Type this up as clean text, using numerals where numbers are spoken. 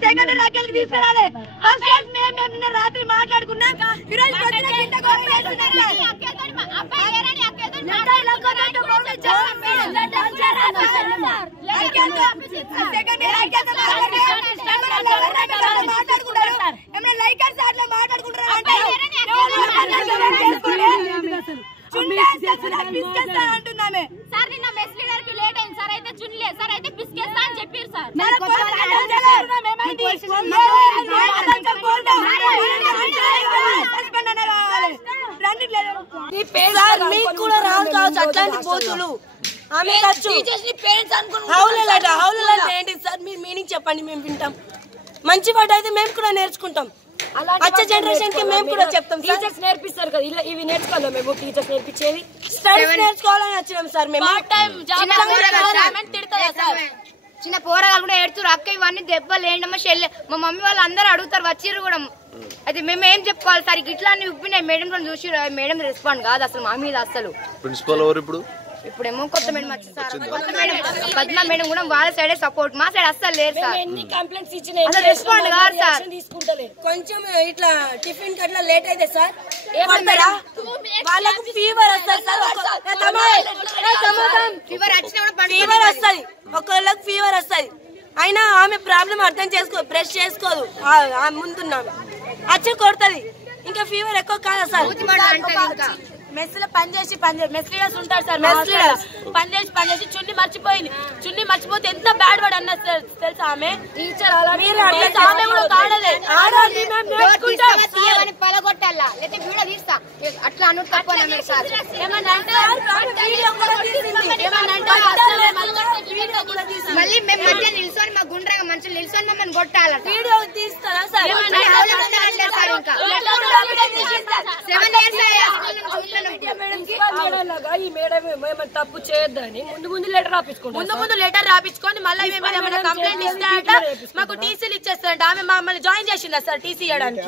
second రాకెల్కి తీసుకురాలే first class మేము నిన్న రాత్రి మాట్లాడుకున్నా ఈ రోజు పొద్దున కింద గోడ వేస్తున్నారు అబ్బాయి ఏరని అక్కేతో మాట్లాడుకుంటూ పోతే సెకండ్ రాకెల్తో మాట్లాడుకుంటారు ఏమైనా లైకర్స్ అట్లా మాట్లాడుకుంటారు అంటే అంటున్నామే సార్ నిన్న మెస్ లీడర్ కి లేట్ అయింది సార్ అయితే చున్లే సార్ అయితే పిసికేస్తా అని చెప్పారు సార్ మీకు కూడా రాదు కావచ్చు అట్లాంటి పోతులు ఆమె ఏంటి సార్ మీరు మీనింగ్ చెప్పండి మేము వింటాం మంచి వర్డ్ అయితే మేము కూడా నేర్చుకుంటాం వచ్చే జనరేషన్ కి మేము కూడా చెప్తాం టీచర్స్ నేర్పిస్తారు కదా ఇలా ఇవి నేర్చుకోవాలి మేము టీచర్స్ నేర్పించేది స్టడీస్ నేర్చుకోవాలని వచ్చినాం సార్ మేము చిన్న పోరగాలు కూడా ఏడుతున్నారు అక్క ఇవన్నీ దెబ్బలు ఏంటమ్మా షెల్ మా మమ్మీ వాళ్ళు అందరూ అడుగుతారు వచ్చిర్రు కూడా అయితే మేము ఏం చెప్పుకోవాలి సార్ ఇట్లా అన్ని ఉప్పినాయి మేడం కూడా చూసి మేడం రెస్పాండ్ కాదు అసలు మా మీద అసలు ప్రిన్సిపల్ ఎవరు ఇప్పుడేమో కొత్త మేడం వచ్చింది సార్ కొత్త మేడం పద్మ మేడం కూడా వాళ్ళ సైడే సపోర్ట్ మా సైడ్ అస్సలు లేరు సార్ రెస్పాండ్ కాదు సార్ కొంచెం ఇట్లా టిఫిన్ కి అట్లా లేట్ అయితే సార్ వాళ్ళకు ఫీవర్ వస్తుంది ఫీవర్ వస్తుంది ఒకళ్ళకి ఫీవర్ వస్తుంది అయినా ఆమె ప్రాబ్లం అర్థం బ్రష్ చేసుకోదు ముందున్నాము వచ్చి కొడుతుంది ఇంకా ఫీవర్ ఎక్కువ కాదా సార్ మెస్ లో పనిచేసి మెస్ లీడర్స్ ఉంటారు సార్ పనిచేసి చున్ని మర్చిపోయింది చున్ని మర్చిపోతే ఎంత బ్యాడ్ వర్డ్ అన్నారు సార్ తెలుసా ఆమె టీచర్ పలగొట్టాలా లేకపోతే వీడియో తీస్తా అట్లా అను తప్ప మళ్ళీ మేము మధ్య నిల్చొని మా గుండ్రగా మంచిగా నిల్చొని మమ్మల్ని కొట్టాల వీడియో తీస్తారా సార్ ఇంకా 7 years ఈ మేడం తప్పు చేయొద్దని ముందు లెటర్ రాపించుకొని మళ్ళీ కంప్లైంట్ ఇస్తే మాకు టీసీలు ఇచ్చేస్తారంట ఆమె మమ్మల్ని జాయిన్ చేసిందా సార్ టీసీ ఇవ్వడానికి